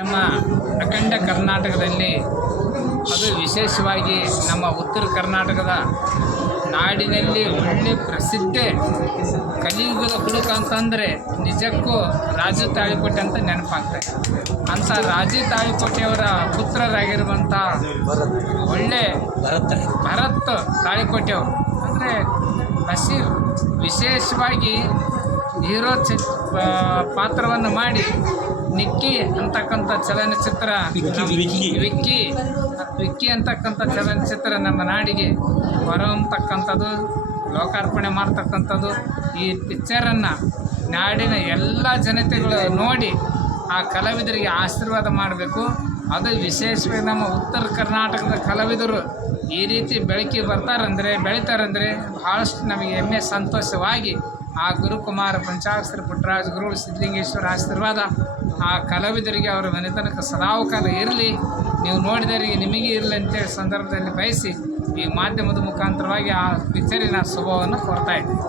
ನಮ್ಮ ಅಖಂಡ ಕರ್ನಾಟಕದಲ್ಲಿ ಅದು ವಿಶೇಷವಾಗಿ ನಮ್ಮ ಉತ್ತರ ಕರ್ನಾಟಕದ ನಾಡಿನಲ್ಲಿ ಒಳ್ಳೆ ಪ್ರಸಿದ್ಧಿ ಕಲಿಯುಗದ ಹುಡುಕ ಅಂತಂದರೆ ನಿಜಕ್ಕೂ ರಾಜು ತಾಳಿಕೋಟೆ ಅಂತ ನೆನಪಾಗ್ತದೆ. ಅಂಥ ರಾಜು ತಾಳಿಕೋಟೆಯವರ ಪುತ್ರರಾಗಿರುವಂಥ ಒಳ್ಳೆ ಭರತ್ ತಾಳಿಕೋಟೆಯವರು ಅಂದರೆ ಬಶೀರ್ ವಿಶೇಷವಾಗಿ ಹೀರೋ ಪಾತ್ರವನ್ನು ಮಾಡಿ ನಿಕ್ಕಿ ಅಂತಕ್ಕಂಥ ಚಲನಚಿತ್ರ ವಿಕ್ಕಿ ಅಂತಕ್ಕಂಥ ಚಲನಚಿತ್ರ ನಮ್ಮ ನಾಡಿಗೆ ಬರುವಂತಕ್ಕಂಥದ್ದು ಲೋಕಾರ್ಪಣೆ ಮಾಡ್ತಕ್ಕಂಥದ್ದು. ಈ ಪಿಕ್ಚರನ್ನು ನಾಡಿನ ಎಲ್ಲ ಜನತೆಗಳು ನೋಡಿ ಆ ಕಲಾವಿದರಿಗೆ ಆಶೀರ್ವಾದ ಮಾಡಬೇಕು. ಅದು ವಿಶೇಷವಾಗಿ ನಮ್ಮ ಉತ್ತರ ಕರ್ನಾಟಕದ ಕಲಾವಿದರು ಈ ರೀತಿ ಬೆಳೀತಾರಂದರೆ ಭಾಳಷ್ಟು ನಮಗೆ ಹೆಮ್ಮೆ ಸಂತೋಷವಾಗಿ ಆ ಗುರುಕುಮಾರ ಪಂಚಾಕ್ಷರ ಪುಟ್ಟರಾಜ ಗುರುಗಳು ಸಿದ್ಧಲಿಂಗೇಶ್ವರ ಆಶೀರ್ವಾದ ಆ ಕಲಾವಿದರಿಗೆ ಅವರ ಮನೆತನಕ ಸದಾಕಾಲ ಇರಲಿ, ನೀವು ನೋಡಿದವರಿಗೆ ನಿಮಗೆ ಇರಲಿ ಅಂತೇಳಿ ಸಂದರ್ಭದಲ್ಲಿ ಬಯಸಿ ಈ ಮಾಧ್ಯಮದ ಮುಖಾಂತರವಾಗಿ ಆ ಪಿಕ್ಚರಿನ ಶುಭವನ್ನು ಕೋರ್ತಾ ಇದ್ದೀನಿ.